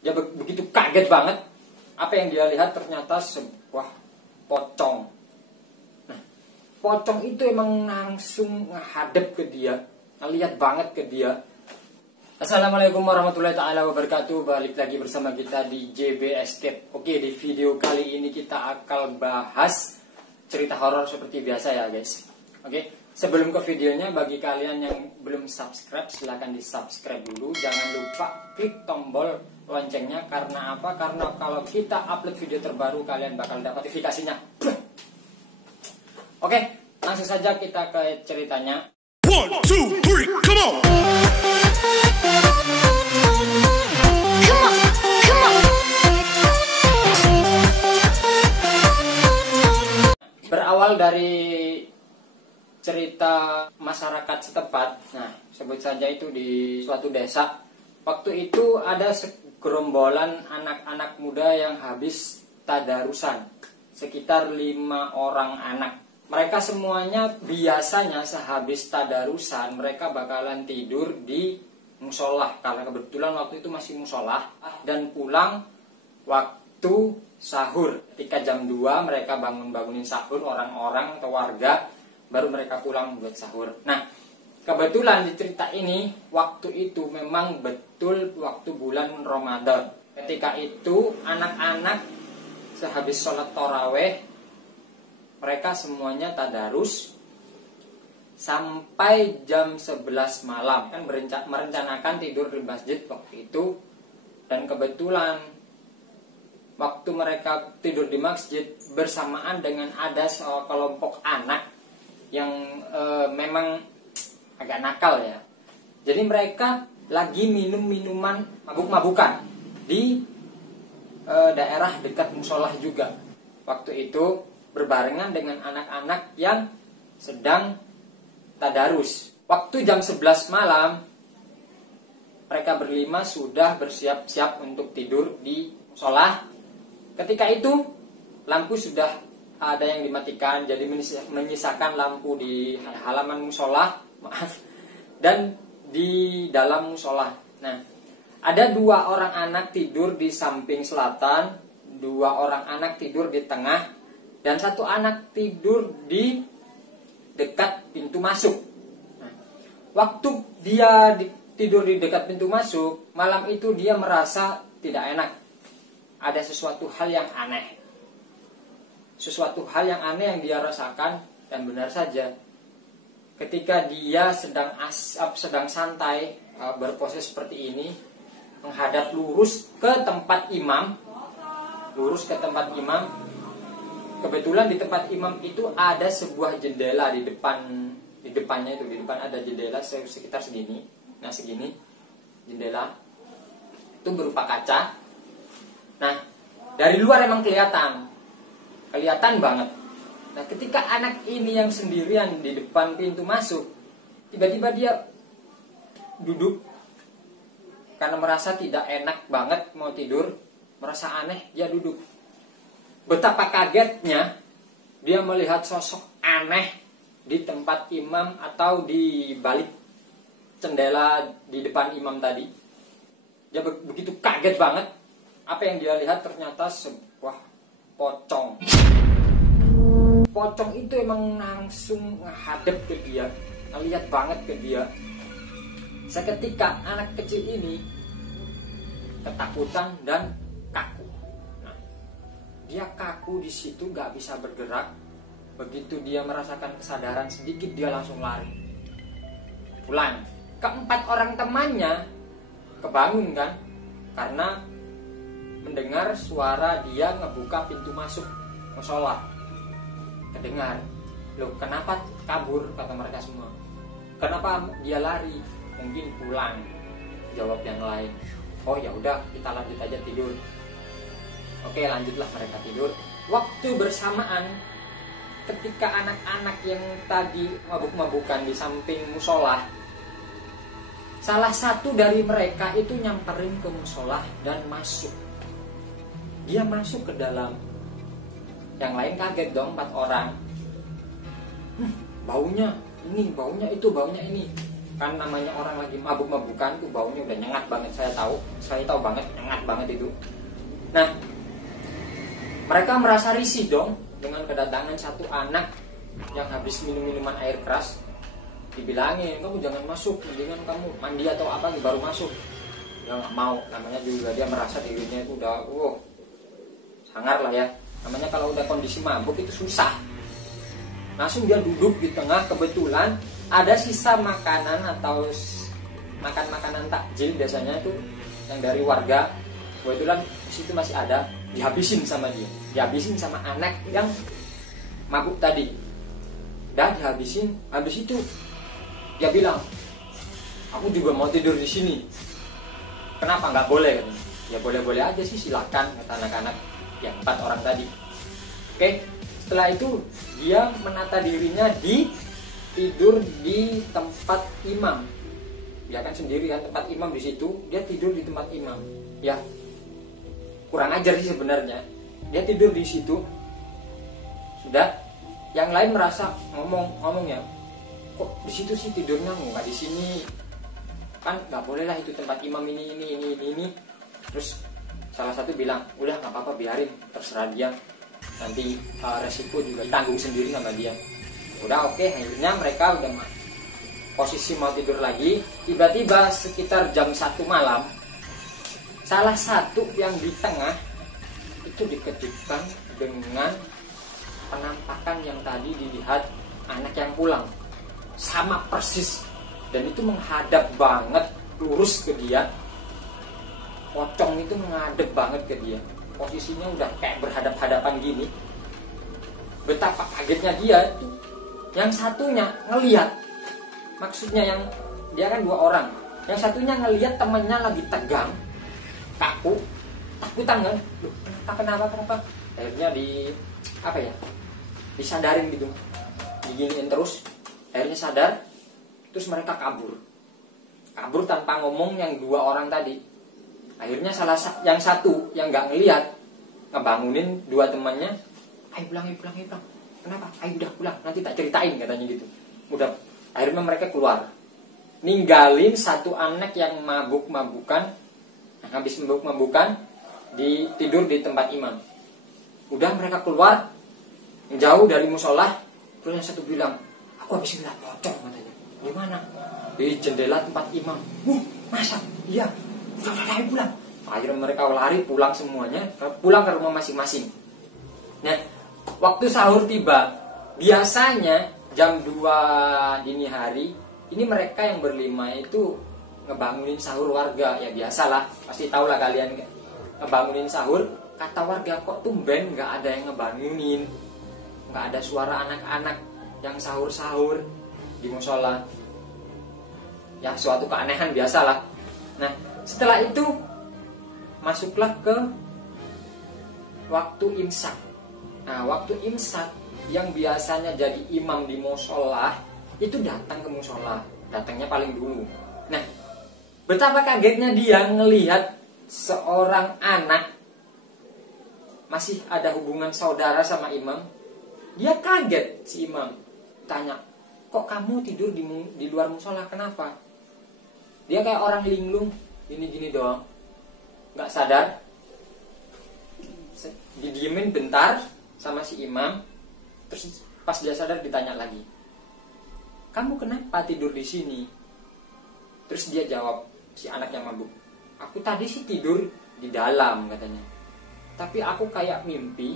Dia begitu kaget banget. Apa yang dia lihat ternyata sebuah pocong. Nah, pocong itu emang langsung ngehadap ke dia, ngeliat banget ke dia. Assalamualaikum warahmatullahi ta'ala wabarakatuh. Balik lagi bersama kita di JB Escape. Oke, di video kali ini kita akan bahas cerita horor seperti biasa ya guys. Oke, sebelum ke videonya, bagi kalian yang belum subscribe, silahkan di subscribe dulu. Jangan lupa klik tombol loncengnya. Karena apa? Karena kalau kita upload video terbaru, kalian bakal dapat notifikasinya. Oke, langsung saja kita ke ceritanya. 1, 2, 3, come on! Berawal dari cerita masyarakat setempat, nah sebut saja itu di suatu desa. Waktu itu ada segerombolan anak-anak muda yang habis tadarusan, sekitar 5 orang anak. Mereka semuanya biasanya sehabis tadarusan mereka bakalan tidur di musola, karena kebetulan waktu itu masih musola, dan pulang waktu sahur. Ketika jam 2 mereka bangunin sahur, orang-orang atau warga baru mereka pulang buat sahur. Nah, kebetulan di cerita ini waktu itu memang betul waktu bulan Ramadan. Ketika itu anak-anak sehabis sholat taraweh mereka semuanya tadarus sampai jam 11 malam. Kan merencanakan tidur di masjid waktu itu. Dan kebetulan waktu mereka tidur di masjid bersamaan dengan ada sekelompok anak yang memang agak nakal ya. Jadi mereka lagi minum minuman mabuk-mabukan di daerah dekat musola juga. Waktu itu berbarengan dengan anak-anak yang sedang tadarus. Waktu jam 11 malam mereka berlima sudah bersiap-siap untuk tidur di musola. Ketika itu lampu sudah ada yang dimatikan, jadi menyisakan lampu di halaman musola, dan di dalam musola. Nah, ada 2 orang anak tidur di samping selatan, 2 orang anak tidur di tengah, dan 1 anak tidur di dekat pintu masuk. Nah, waktu dia tidur di dekat pintu masuk, malam itu dia merasa tidak enak. Ada sesuatu hal yang aneh. Sesuatu hal yang aneh yang dia rasakan, dan benar saja ketika dia sedang santai berpose seperti ini, menghadap lurus ke tempat imam. Kebetulan di tempat imam itu ada sebuah jendela di depannya itu, di depan ada jendela sekitar segini. Nah, segini jendela itu berupa kaca. Nah, dari luar emang kelihatan banget. Nah, ketika anak ini yang sendirian di depan pintu masuk, tiba-tiba dia duduk karena merasa tidak enak banget mau tidur, merasa aneh, dia duduk. Betapa kagetnya dia melihat sosok aneh di tempat imam atau di balik jendela di depan imam tadi. Dia begitu kaget banget. Apa yang dia lihat ternyata sebuah pocong. Pocong itu emang langsung menghadap ke dia, ngeliat banget ke dia. Seketika anak kecil ini ketakutan dan kaku. Nah, dia kaku di situ, nggak bisa bergerak. Begitu dia merasakan kesadaran sedikit, dia langsung lari pulang. Keempat orang temannya kebangun kan, karena mendengar suara dia ngebuka pintu masuk musola. Kedengar, loh kenapa kabur, kata mereka semua. Kenapa dia lari? Mungkin pulang, jawab yang lain. Oh ya udah, kita lanjut aja tidur. Oke, lanjutlah mereka tidur. Waktu bersamaan ketika anak-anak yang tadi mabuk-mabukan di samping musola, salah satu dari mereka itu nyamperin ke musola dan masuk. Dia masuk ke dalam. Yang lain kaget dong, 4 orang. Baunya ini, baunya itu, baunya ini. Kan namanya orang lagi mabuk-mabukan tuh baunya udah nyengat banget, saya tahu banget, nyengat banget itu. Nah, mereka merasa risih dong dengan kedatangan satu anak yang habis minum minuman air keras. Dibilangin, kamu jangan masuk, mendingan kamu mandi atau apa baru masuk. Dia nggak mau, namanya juga dia merasa dirinya itu udah sangar lah ya. Namanya kalau udah kondisi mabuk itu susah. Langsung dia duduk di tengah, kebetulan ada sisa makanan atau makanan takjil biasanya itu yang dari warga. Kebetulan di situ masih ada, dihabisin sama dia, dihabisin sama anak yang mabuk tadi. Dah dihabisin, habis itu dia bilang, aku juga mau tidur di sini. Kenapa nggak boleh? Katanya. Ya boleh-boleh aja sih, silakan, kata anak-anak yang 4 orang tadi. Oke, setelah itu dia menata dirinya tidur di tempat imam. Dia kan sendiri kan, tempat imam di situ, dia tidur di tempat imam. Ya, kurang ajar sih sebenarnya. Dia tidur di situ. Sudah, yang lain merasa ngomongnya, kok di situ sih tidurnya, nggak di sini. Kan nggak boleh lah, itu tempat imam ini. Terus salah satu bilang, udah nggak apa-apa, biarin, terserah dia, nanti resiko juga ditanggung sendiri sama dia. Udah oke, akhirnya mereka udah posisi mau tidur lagi. Tiba-tiba sekitar jam 1 malam, salah satu yang di tengah itu dikejutkan dengan penampakan yang tadi dilihat anak yang pulang, sama persis. Dan itu menghadap banget, lurus ke dia. Pocong itu menghadap banget ke dia. Posisinya udah kayak berhadap-hadapan gini. Betapa kagetnya dia itu. Yang satunya ngelihat, maksudnya yang dia kan 2 orang. Yang satunya ngelihat temennya lagi tegang, kaku, takutan kan. Loh, kenapa? Akhirnya disadarin gitu, diginiin terus. Akhirnya sadar. Terus mereka kabur tanpa ngomong yang 2 orang tadi. Akhirnya yang satu yang nggak ngelihat ngebangunin 2 temannya, ayo pulang. Kenapa? Ayo udah pulang, nanti tak ceritain, katanya gitu. Udah, akhirnya mereka keluar, ninggalin satu anak yang mabuk-mabukan, habis mabuk-mabukan tidur di tempat imam. Udah, mereka keluar jauh dari musola. Terus yang satu bilang, aku habis ngeliat pocong, katanya. Di mana? Di jendela tempat imam. Masa? Iya. Udah pulang. Akhirnya mereka lari pulang semuanya, pulang ke rumah masing-masing. Nah, waktu sahur tiba, biasanya jam 2 dini hari, ini mereka yang berlima itu ngebangunin sahur warga. Ya biasalah, pasti tahu lah kalian, ngebangunin sahur. Kata warga, kok tumben nggak ada yang ngebangunin, nggak ada suara anak-anak yang sahur-sahur di musola. Ya suatu keanehan biasalah. Nah, setelah itu masuklah ke waktu imsak. Nah, waktu imsak yang biasanya jadi imam di musola itu datang ke musola, datangnya paling dulu. Nah, betapa kagetnya dia ngelihat seorang anak masih ada hubungan saudara sama imam. Dia kaget, si imam tanya, kok kamu tidur di luar musola, kenapa? Dia kayak orang linglung, gini-gini doang, nggak sadar. Didiemin bentar sama si imam. Terus pas dia sadar ditanya lagi, kamu kenapa tidur di sini? Terus dia jawab, si anak yang mabuk, aku tadi sih tidur di dalam, katanya. Tapi aku kayak mimpi,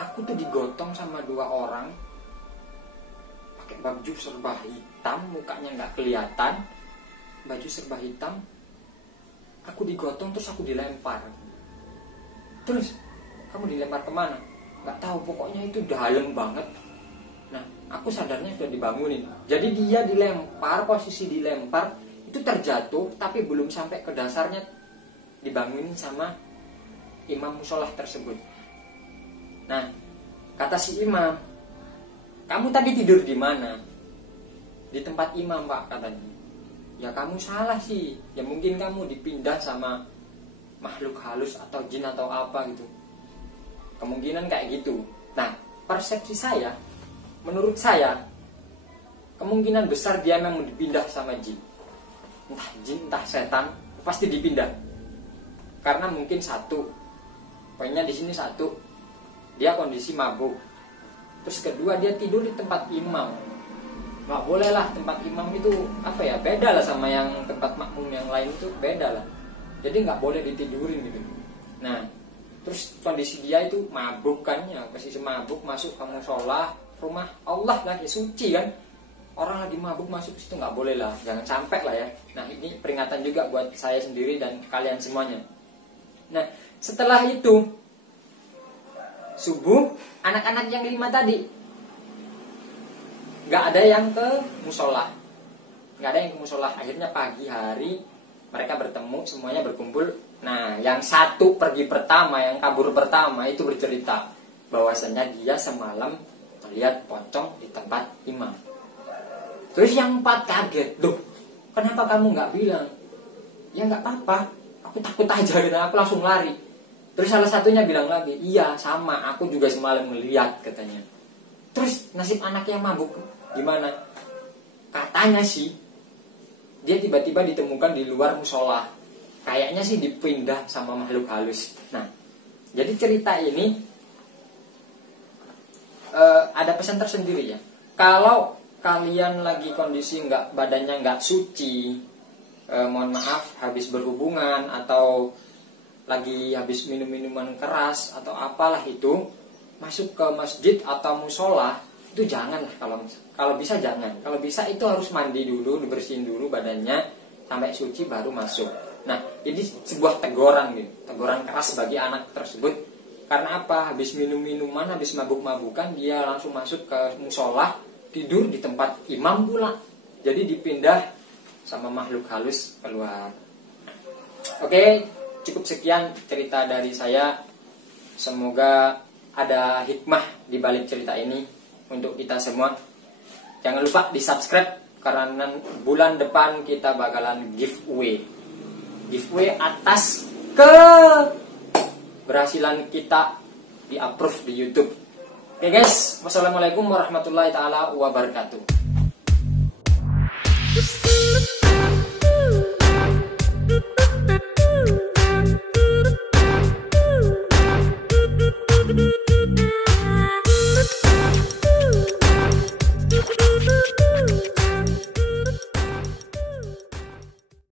aku tuh digotong sama 2 orang pakai baju serba hitam, mukanya nggak kelihatan, baju serba hitam. Aku digotong terus aku dilempar. Terus kamu dilempar kemana? Nggak tahu, pokoknya itu dalam banget. Nah, aku sadarnya sudah dibangunin. Jadi dia dilempar, posisi dilempar itu terjatuh, tapi belum sampai ke dasarnya dibangunin sama imam musolah tersebut. Nah, kata si imam, kamu tadi tidur di mana? Di tempat imam, Pak, katanya. Ya kamu salah sih. Ya mungkin kamu dipindah sama makhluk halus atau jin atau apa gitu. Kemungkinan kayak gitu. Nah, persepsi saya, menurut saya, kemungkinan besar dia memang dipindah sama jin, entah setan, pasti dipindah. Karena mungkin satu, poinnya di sini satu, dia kondisi mabuk. Terus kedua, dia tidur di tempat imam. Nggak boleh lah, tempat imam itu beda lah sama yang tempat makmum yang lain, itu beda lah. Jadi nggak boleh ditidurin gitu. Nah, terus kondisi dia itu mabuk kan, ya posisi mabuk masuk ke musola, rumah Allah lagi suci kan. Orang lagi mabuk masuk situ nggak boleh lah, jangan sampai lah ya. Nah, ini peringatan juga buat saya sendiri dan kalian semuanya. Nah, setelah itu subuh, anak-anak yang 5 tadi nggak ada yang ke musola, akhirnya pagi hari mereka bertemu, semuanya berkumpul. Nah, yang satu pergi pertama, yang kabur pertama itu bercerita bahwasanya dia semalam melihat pocong di tempat imam. Terus yang 4 kaget, loh kenapa kamu nggak bilang? Ya nggak apa-apa, aku takut aja gitu, aku langsung lari. Terus salah satunya bilang lagi, iya sama, aku juga semalam melihat katanya. Terus nasib anak yang mabuk gimana? Katanya sih dia tiba-tiba ditemukan di luar musola. Kayaknya sih dipindah sama makhluk halus. Nah, jadi cerita ini ada pesan tersendiri ya. Kalau kalian lagi kondisi badannya nggak suci, mohon maaf habis berhubungan atau lagi habis minum minuman keras atau apalah itu, masuk ke masjid atau musola itu janganlah, kalau bisa jangan. Kalau bisa itu harus mandi dulu, dibersihin dulu badannya sampai suci baru masuk. Nah, ini sebuah teguran gitu, teguran keras bagi anak tersebut. Karena apa? Habis minum minuman, habis mabuk-mabukan, dia langsung masuk ke musola, tidur di tempat imam pula. Jadi dipindah sama makhluk halus keluar. Oke, cukup sekian cerita dari saya. Semoga ada hikmah di balik cerita ini untuk kita semua. Jangan lupa di subscribe karena bulan depan kita bakalan giveaway atas keberhasilan kita di approve di YouTube. Oke guys, wassalamualaikum warahmatullahi taala wabarakatuh.